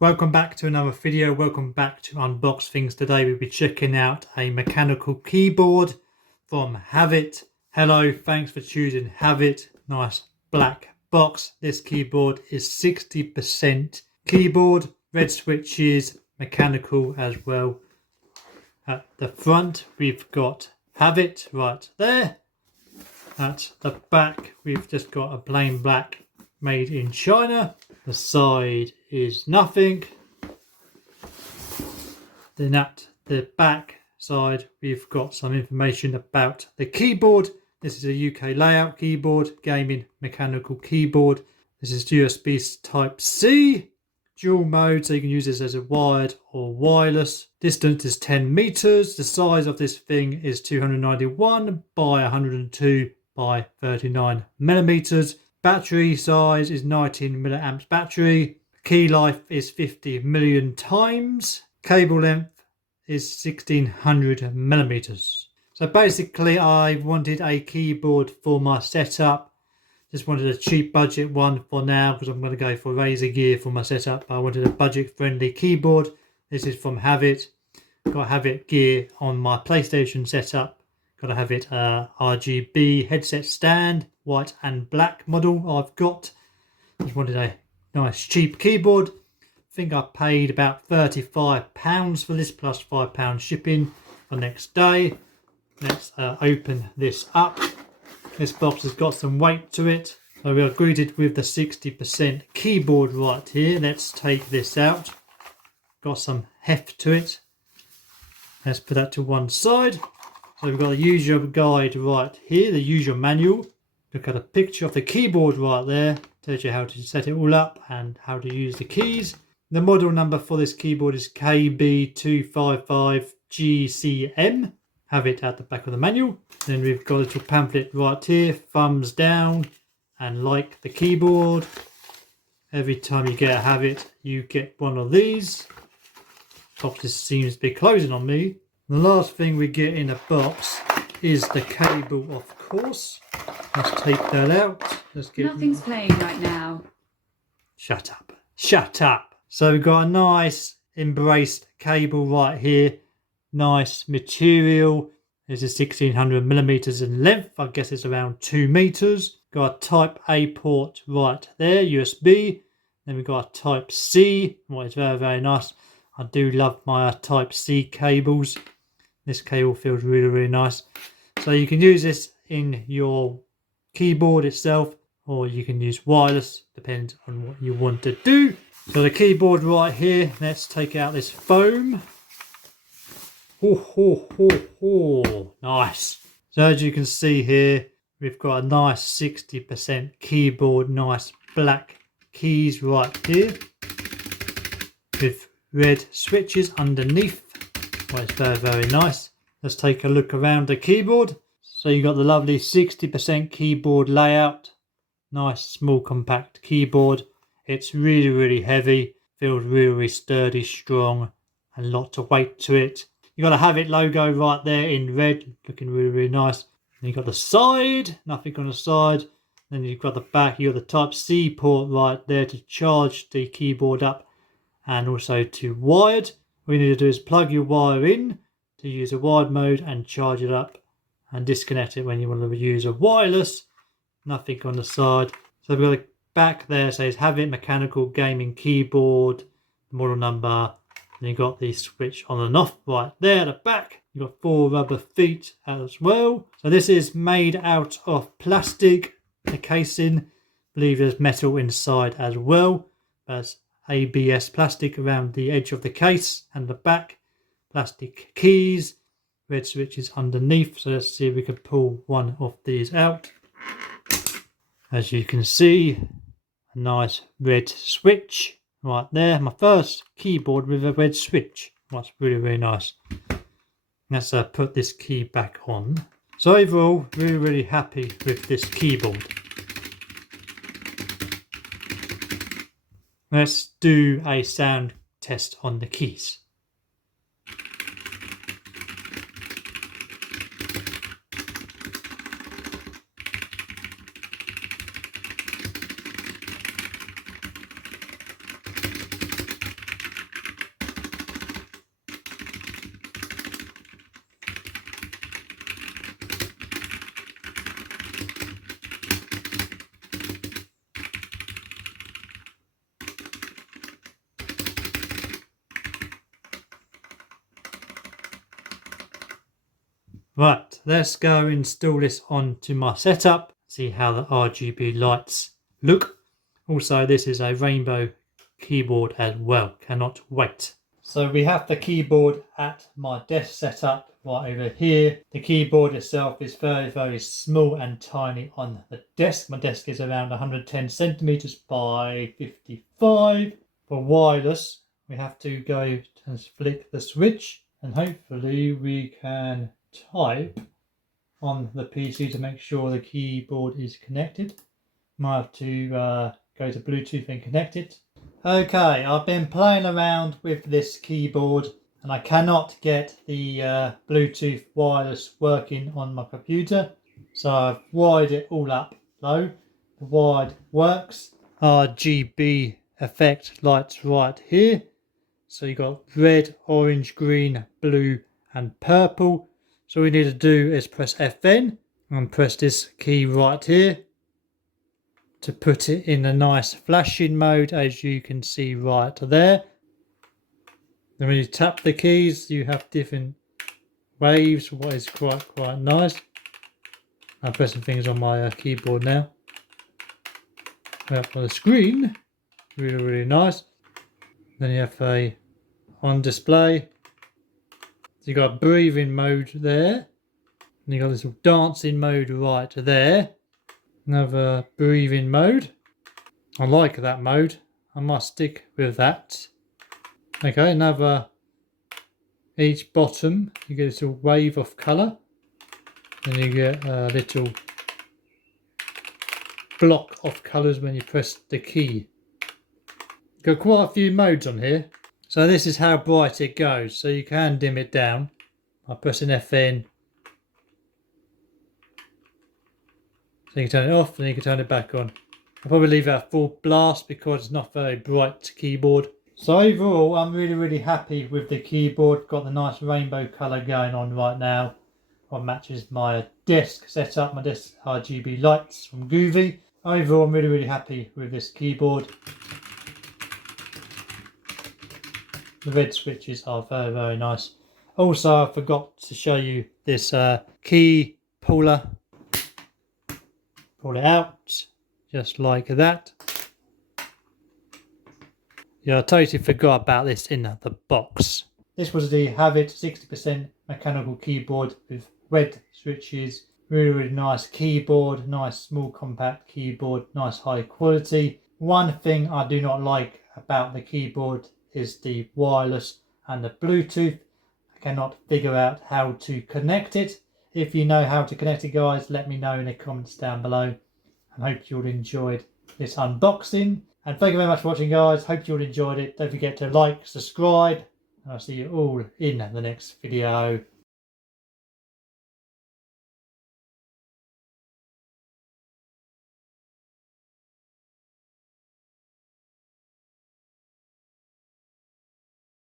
Welcome back to another video. Welcome back to Unbox Things. Today we'll be checking out a mechanical keyboard from Havit. Hello, thanks for choosing Havit. Nice black box. This keyboard is 60% keyboard, red switches, mechanical as well. At the front we've got Havit right there. At the back we've just got a plain black made in China. The side is nothing. Then at the back side we've got some information about the keyboard. This is a UK layout keyboard, gaming mechanical keyboard. This is USB type C, dual mode, so you can use this as a wired or wireless. Distance is 10 meters. The size of this thing is 291 by 102 by 39 millimeters. Battery size is 19 milliamps battery. Key life is 50 million times. Cable length is 1600 millimeters. So basically I wanted a keyboard for my setup. Just wanted a cheap budget one for now because I'm going to go for Razer gear for my setup. I wanted a budget friendly keyboard. This is from Havit. Got Havit gear on my PlayStation setup. Got to have it RGB headset stand, white and black model I've got. Just wanted a nice cheap keyboard. I think I paid about £35 for this plus £5 shipping the next day. Let's open this up. This box has got some weight to it. So we are greeted with the 60% keyboard right here. Let's take this out. Got some heft to it. Let's put that to one side. So we've got the user guide right here, the user manual. Look at a picture of the keyboard right there. Tells you how to set it all up and how to use the keys. The model number for this keyboard is KB255GCM. Have it at the back of the manual. Then we've got a little pamphlet right here. Thumbs down and like the keyboard. Every time you get a Havit, you get one of these. Box seems to be closing on me. The last thing we get in a box is the cable, of course. Let's take that out. Nothing's playing right now. Shut up. Shut up. So we've got a nice embraced cable right here. Nice material. This is 1600 millimeters in length. I guess it's around 2 meters. Got a type A port right there, USB. Then we've got a type C, which is very, very nice. I do love my type C cables. This cable feels really, really nice. So you can use this in your keyboard itself, or you can use wireless, depends on what you want to do. So the keyboard right here, let's take out this foam. Nice. So as you can see here, we've got a nice 60% keyboard, nice black keys right here with red switches underneath. Well, it's very, very nice. Let's take a look around the keyboard. So you got the lovely 60% keyboard layout. Nice, small, compact keyboard. It's really, really heavy. Feels really, really sturdy, strong, and lots of weight to it. You got a Havit logo right there in red, looking really, really nice. Then you got the side, nothing on the side. Then you've got the back. You got the Type C port right there to charge the keyboard up, and also to wired. What you need to do is plug your wire in to use a wired mode and charge it up, and disconnect it when you want to use a wireless. Nothing on the side. So we've got the back there, says Havit mechanical gaming keyboard, model number. Then you've got the switch on and off right there at the back. You've got 4 rubber feet as well. So this is made out of plastic, the casing. I believe there's metal inside as well. There's ABS plastic around the edge of the case and the back. Plastic keys, red switches underneath. So let's see if we can pull one of these out. As you can see, a nice red switch right there. My first keyboard with a red switch. That's really, really nice. Let's put this key back on. So overall, really, really happy with this keyboard. Let's do a sound test on the keys. Right, let's go install this onto my setup, see how the RGB lights look. Also, this is a rainbow keyboard as well, cannot wait. So we have the keyboard at my desk setup right over here. The keyboard itself is very small and tiny on the desk. My desk is around 110 centimeters by 55. For wireless, we have to go and flick the switch, and hopefully we can type on the PC to make sure the keyboard is connected. Might have to go to Bluetooth and connect it. Okay, I've been playing around with this keyboard and I cannot get the Bluetooth wireless working on my computer. So I've wired it all up though. The wired works. RGB effect lights right here. So you got red, orange, green, blue and purple. So all we need to do is press FN and press this key right here to put it in a nice flashing mode, as you can see right there. Then when you tap the keys, you have different waves, what is quite nice. I'm pressing things on my keyboard now. Up on the screen, really nice. Then you have a on display. So you got a breathing mode there. And you got this little dancing mode right there. Another breathing mode. I like that mode. I must stick with that. Okay, another. Each bottom you get a little wave of colour. Then you get a little block of colours when you press the key. Got quite a few modes on here. So this is how bright it goes. So you can dim it down by pressing FN. So you can turn it off and you can turn it back on. I'll probably leave it at full blast because it's not very bright keyboard. So overall, I'm really happy with the keyboard. Got the nice rainbow colour going on right now. What matches my desk setup, my desk RGB lights from Goovy. Overall, I'm really happy with this keyboard. The red switches are very nice. Also, I forgot to show you this key puller. Pull it out, just like that. Yeah, I totally forgot about this in the box. This was the Havit 60% mechanical keyboard with red switches. Really nice keyboard, nice small compact keyboard, nice high quality. One thing I do not like about the keyboard is the wireless and the Bluetooth. I cannot figure out how to connect it. If you know how to connect it, guys, let me know in the comments down below. And hope you all enjoyed this unboxing. And thank you very much for watching, guys. Hope you all enjoyed it. Don't forget to like, subscribe, and I'll see you all in the next video.